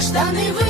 штани ви.